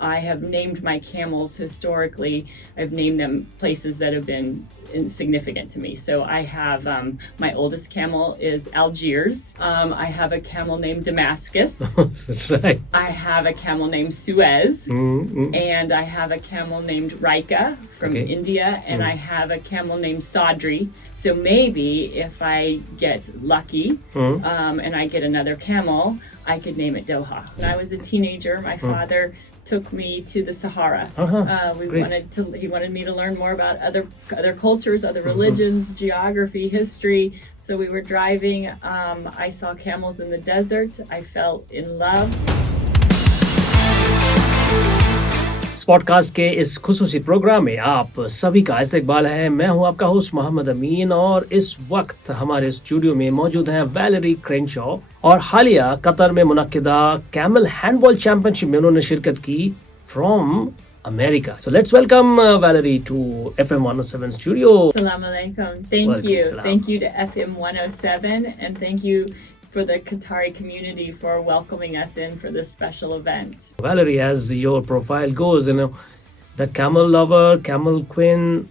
I have named my camels historically. I've named them places that have been significant to me. So I have my oldest camel is Algiers. I have a camel named Damascus. That's right. I have a camel named Suez. Mm-hmm. And I have a camel named Rika from India. And I have a camel named Sadri. So maybe if I get lucky and I get another camel, I could name it Doha. When I was a teenager, my father took me to the Sahara. He wanted me to learn more about other cultures, other religions, geography, history. So we were driving. I saw camels in the desert. I fell in love. Podcast के इस खुसूसी programme में आप सभी का इस्तकबाल है। मैं हूं आपका होस्ट मोहम्मद अमीन और इस वक्त हमारे स्टूडियो में मौजूद हैं वैलेरी क्रेंशॉ और हालिया कतर में मुनक्किदा कैमल हैंडबॉल चैंपियनशिप में उन्होंने शिरकत की from America. So let's welcome Valerie to FM 107 studio. Assalamu alaikum. Thank you to FM 107 and thank you for the Qatari community for welcoming us in for this special event. Valerie, as your profile goes, the camel lover, camel queen,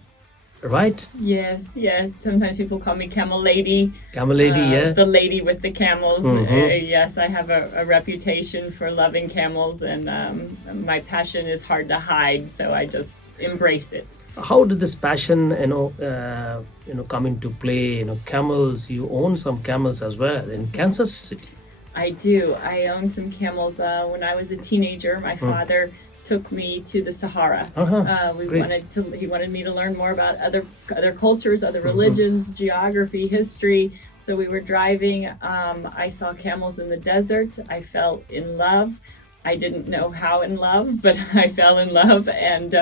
right? Yes. Sometimes people call me camel lady. Camel lady, yeah. The lady with the camels. Yes, I have a reputation for loving camels and my passion is hard to hide, so I just embrace it. How did this passion, come into play? Camels, you own some camels as well in Kansas City. I do. I own some camels. When I was a teenager, my father took me to the Sahara. He wanted me to learn more about other cultures, other religions, geography, history. So we were driving. I saw camels in the desert. I fell in love. I didn't know how in love, but I fell in love. And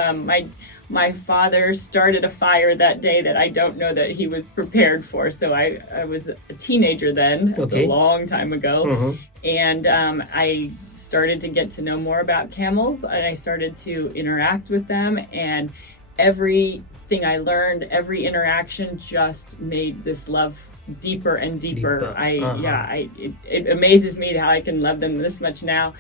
my father started a fire that day that I don't know that he was prepared for. So I was a teenager then. It was a long time ago. And I started to get to know more about camels and I started to interact with them, and everything I learned, every interaction just made this love deeper and deeper. It amazes me how I can love them this much now,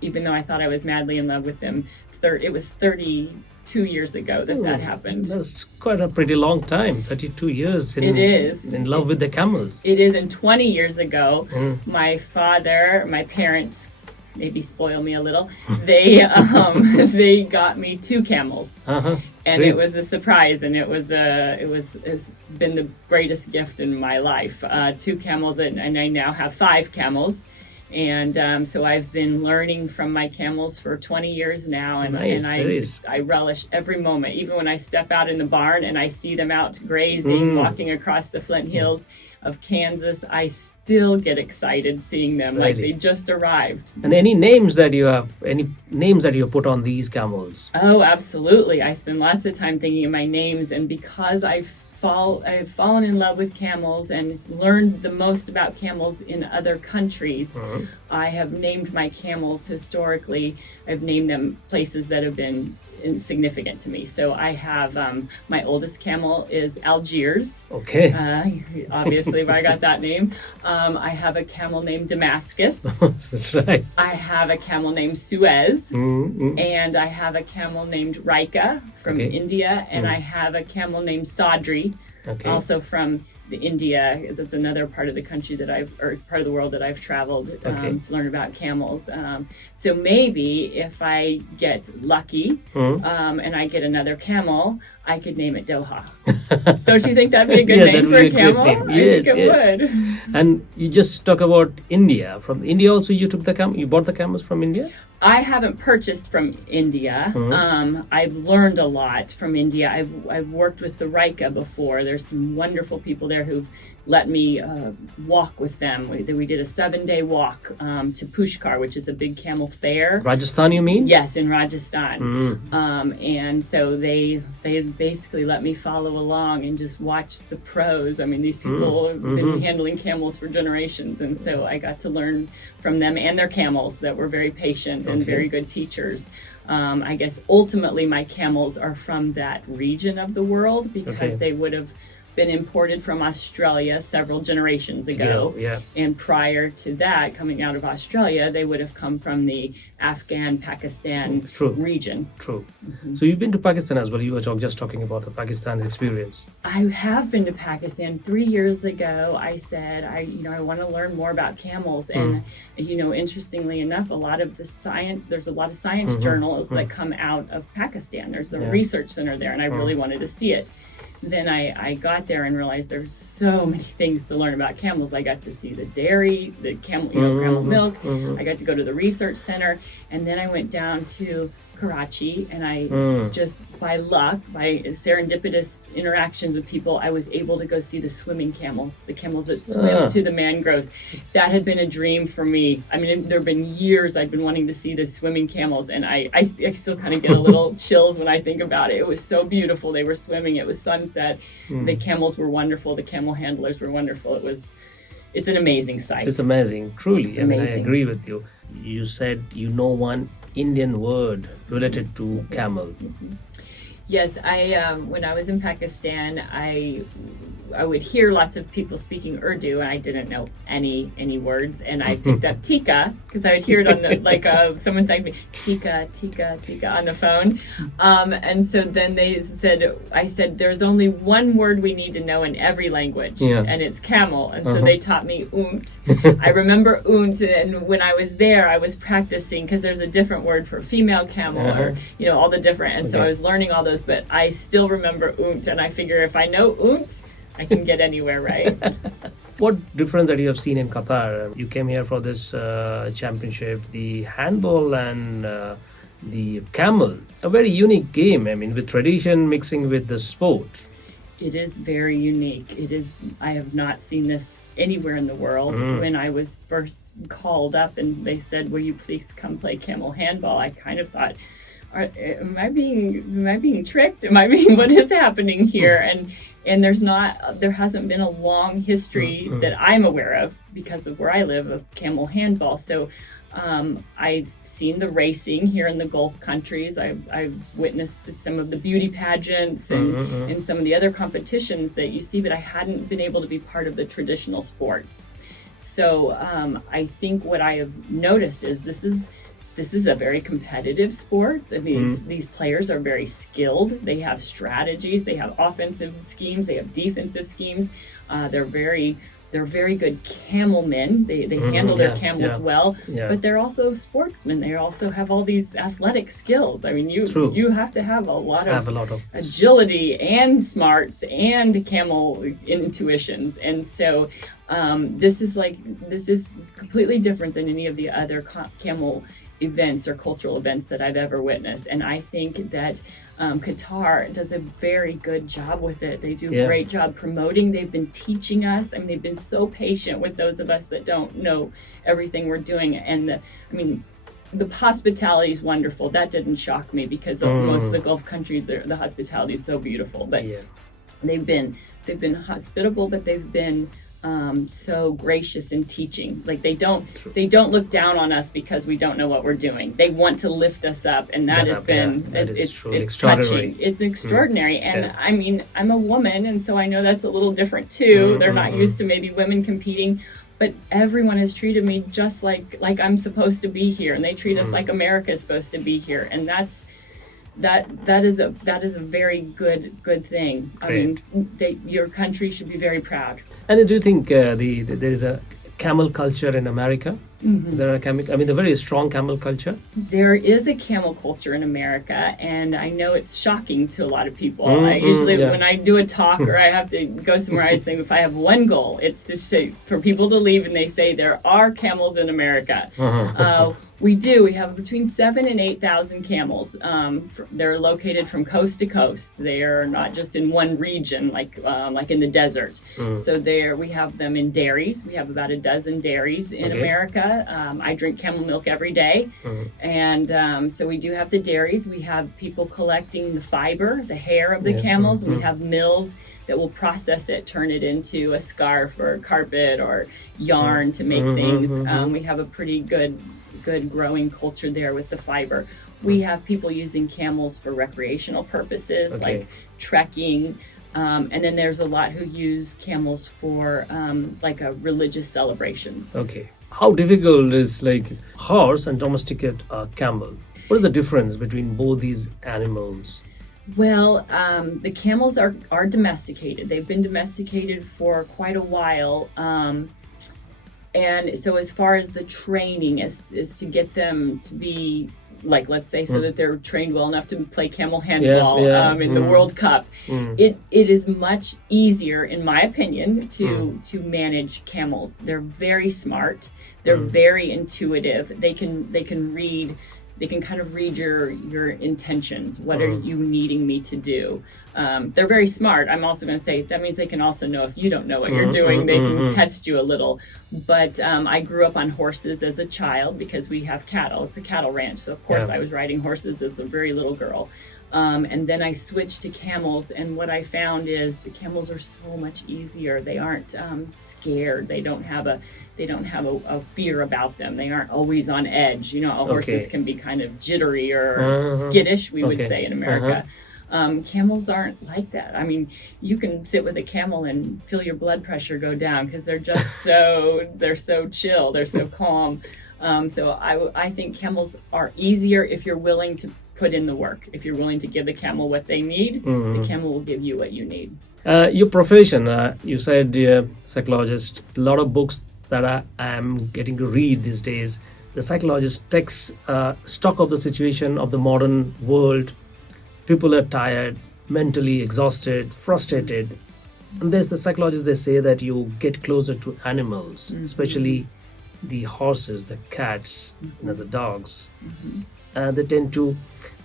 even though I thought I was madly in love with them. It was 32 years ago that happened. That's quite a pretty long time, 32 years in love with the camels. It is, and 20 years ago, my parents, maybe spoil me a little, they got me 2 camels. And great. It was a surprise, and it's been the greatest gift in my life. 2 camels, and I now have 5 camels. And so I've been learning from my camels for 20 years now, and I relish every moment. Even when I step out in the barn and I see them out grazing, walking across the Flint Hills of Kansas, I still get excited seeing them like they just arrived. And any names that you have put on these camels? Oh, absolutely. I spend lots of time thinking of my names, and because I've fallen in love with camels and learned the most about camels in other countries. I have named my camels historically. I've named them places that have been significant to me. So I have my oldest camel is Algiers. Okay. Obviously, where I got that name. I have a camel named Damascus. That's right. I have a camel named Suez. And I have a camel named Rika from India. And I have a camel named Sadri, also from India. That's another part of the country part of the world that I've traveled to learn about camels. So maybe if I get lucky and I get another camel, I could name it Doha. Don't you think that'd be a good name for a camel? Yes, I think it would. And you just talk about India. From India also you took you bought the camels from India? I haven't purchased from India. I've learned a lot from India. I've worked with the Rika before. There's some wonderful people there who've let me walk with them. We did a 7-day walk to Pushkar, which is a big camel fair. Rajasthan, you mean? Yes, in Rajasthan. And so they basically let me follow along and just watch the pros. I mean, these people have been handling camels for generations, and so I got to learn from them and their camels that were very patient and very good teachers. I guess ultimately my camels are from that region of the world because they would have been imported from Australia several generations ago. And prior to that, coming out of Australia, they would have come from the Afghan, Pakistan region. True. So you've been to Pakistan as well. You were just talking about the Pakistan experience. I have been to Pakistan. 3 years ago, I said, I want to learn more about camels. And, interestingly enough, there's a lot of science journals that come out of Pakistan. There's a research center there, and I really wanted to see it. Then I got there and realized there's so many things to learn about camels. I got to see the dairy, the camel milk. I got to go to the research center, and then I went down to Karachi, and I just by luck, by serendipitous interactions with people, I was able to go see the swimming camels, the camels that swim to the mangroves. That had been a dream for me. I mean, there have been years I'd been wanting to see the swimming camels, and I still kind of get a little chills when I think about it. It was so beautiful. They were swimming. It was sunset. The camels were wonderful. The camel handlers were wonderful. It's an amazing sight. It's amazing, truly. It's amazing. I agree with you. You said one Indian word related to camel. Yes, when I was in Pakistan, I would hear lots of people speaking Urdu, and I didn't know any words, and I picked up tika because I would hear it on the someone saying tika on the phone, and so then I said there's only one word we need to know in every language, and it's camel, and so they taught me oont. I remember oont, and when I was there, I was practicing because there's a different word for female camel, or all the different, and so I was learning all those, but I still remember oont, and I figure if I know oont, I can get anywhere, right? What difference that you have seen in Qatar? You came here for this championship, the handball and the camel, a very unique game. I mean, with tradition mixing with the sport. It is very unique. I have not seen this anywhere in the world. When I was first called up and they said, will you please come play camel handball? I kind of thought, am I being tricked? What is happening here? And there hasn't been a long history that I'm aware of because of where I live of camel handball. So I've seen the racing here in the Gulf countries. I've witnessed some of the beauty pageants and some of the other competitions that you see, but I hadn't been able to be part of the traditional sports. So I think what I have noticed is this is a very competitive sport. These players are very skilled. They have strategies. They have offensive schemes. They have defensive schemes. They're very good camel men. They handle their camels well. But they're also sportsmen. They also have all these athletic skills. I mean, you have to have a lot of agility and smarts and camel intuitions. And so this is completely different than any of the other camel events or cultural events that I've ever witnessed, and I think that Qatar does a very good job with it. They do a great job promoting. They've been teaching us. I mean, they've been so patient with those of us that don't know everything we're doing, and the hospitality is wonderful. That didn't shock me because of most of the Gulf countries, the hospitality is so beautiful, but they've been hospitable, but they've been so gracious in teaching. Like they don't look down on us because we don't know what we're doing. They want to lift us up, and it's touching. It's extraordinary. And I mean, I'm a woman, and so I know that's a little different too. They're not used to maybe women competing, but everyone has treated me just like I'm supposed to be here, and they treat us like America is supposed to be here, and that is a very good thing. I mean, your country should be very proud. And do you think there is a camel culture in America? Is there a very strong camel culture? There is a camel culture in America, and I know it's shocking to a lot of people. I usually, when I do a talk or I have to go somewhere, I say if I have one goal, it's to say for people to leave and they say there are camels in America. We do. We have between 7,000 and 8,000 camels. They're located from coast to coast. They are not just in one region, like in the desert. So we have them in dairies. We have about a dozen dairies in America. I drink camel milk every day, and so we do have the dairies. We have people collecting the fiber, the hair of the camels. We have mills that will process it, turn it into a scarf or a carpet or yarn to make things. We have a pretty good growing culture there with the fiber. We have people using camels for recreational purposes, like trekking, And then there's a lot who use camels for like religious celebrations. Okay. How difficult is like horse and domesticate camel? What is the difference between both these animals? Well, the camels are domesticated. They've been domesticated for quite a while. And so as far as the training is to get them to be, like, let's say, so that they're trained well enough to play camel handball in the World Cup. It is much easier, in my opinion, to manage camels. They're very smart. They're very intuitive. They can read. They can kind of read your intentions. What are you needing me to do? They're very smart. I'm also going to say that means they can also know if you don't know what you're doing. They can test you a little. But I grew up on horses as a child because we have cattle. It's a cattle ranch. So, of course, I was riding horses as a very little girl. And then I switched to camels, and what I found is the camels are so much easier. They aren't scared. They don't have a fear about them. They aren't always on edge. You know, horses can be kind of jittery or skittish, we would say in America. Camels aren't like that. I mean, you can sit with a camel and feel your blood pressure go down because they're just they're so chill. They're so calm. So I think camels are easier if you're willing to put in the work. If you're willing to give the camel what they need, the camel will give you what you need. Your profession, you said psychologist. A lot of books that I am getting to read these days, the psychologist takes stock of the situation of the modern world. People are tired, mentally exhausted, frustrated. And there's the psychologists, they say that you get closer to animals, especially the horses, the cats, the dogs. They tend to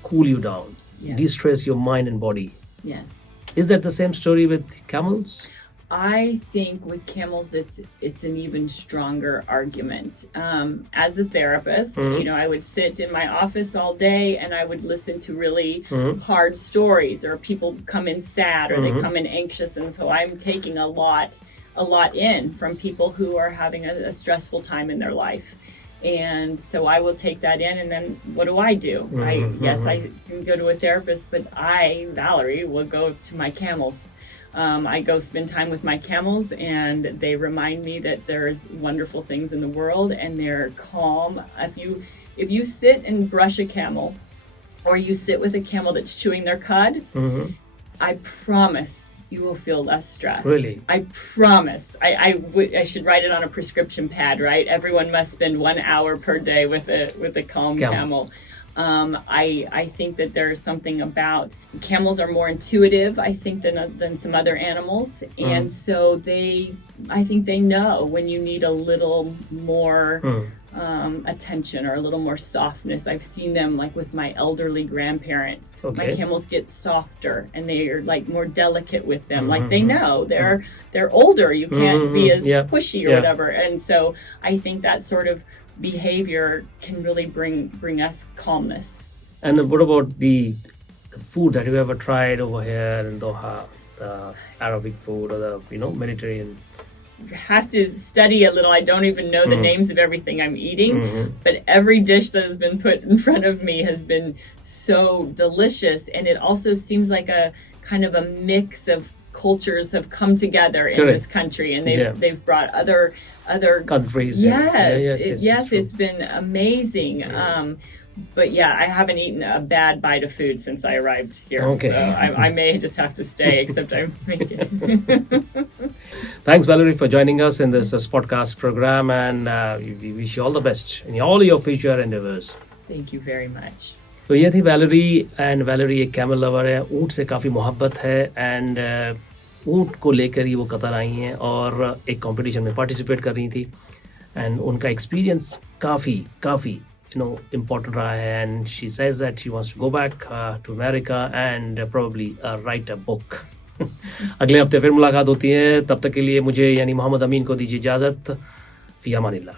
cool you down, de-stress your mind and body. Yes. Is that the same story with camels? I think with camels, it's an even stronger argument. As a therapist, you know, I would sit in my office all day and I would listen to really hard stories, or people come in sad or they come in anxious, and so I'm taking a lot in from people who are having a stressful time in their life. And so I will take that in, and then what do? I can go to a therapist, but Valerie, will go to my camels. I go spend time with my camels, and they remind me that there's wonderful things in the world, and they're calm. If you sit and brush a camel, or you sit with a camel that's chewing their cud, I promise you will feel less stressed. Really? I promise. I should write it on a prescription pad, right? Everyone must spend 1 hour per day with a calm camel. I think that there's something about camels are more intuitive, I think, than some other animals, and so I think they know when you need a little more attention or a little more softness. I've seen them, like with my elderly grandparents. My camels get softer and they are like more delicate with them. Like they know they're older. You can't be as pushy or whatever. And so I think that sort of behavior can really bring us calmness. And what about the food that you ever tried over here in Doha, the Arabic food or the Mediterranean? Have to study a little. I don't even know the names of everything I'm eating, but every dish that has been put in front of me has been so delicious, and it also seems like a kind of a mix of cultures have come together in this country, and they've brought other countries. Yes, it's been amazing. But I haven't eaten a bad bite of food since I arrived here. So I may just have to stay, except I make it. Thanks, Valerie, for joining us in this podcast program, and we wish you all the best in all your future endeavors. Thank you very much. तो ये थी वैलरी, and वैलरी एक camel lover है, ऊँट से काफ़ी मोहब्बत है, एंड ऊँट को लेकर ही वो कतर आई हैं और एक कंपटीशन में पार्टिसिपेट कर रही थी, एंड उनका एक्सपीरियंस काफ़ी important रहा है, and she says that she wants to go back to America and probably write a book. अगले हफ्ते फिर मुलाकात होती है, तब तक के लिए मुझे यानी मोहम्मद अमीन को दीजिए इजाज़त। फ़ी अमानिल्लाह।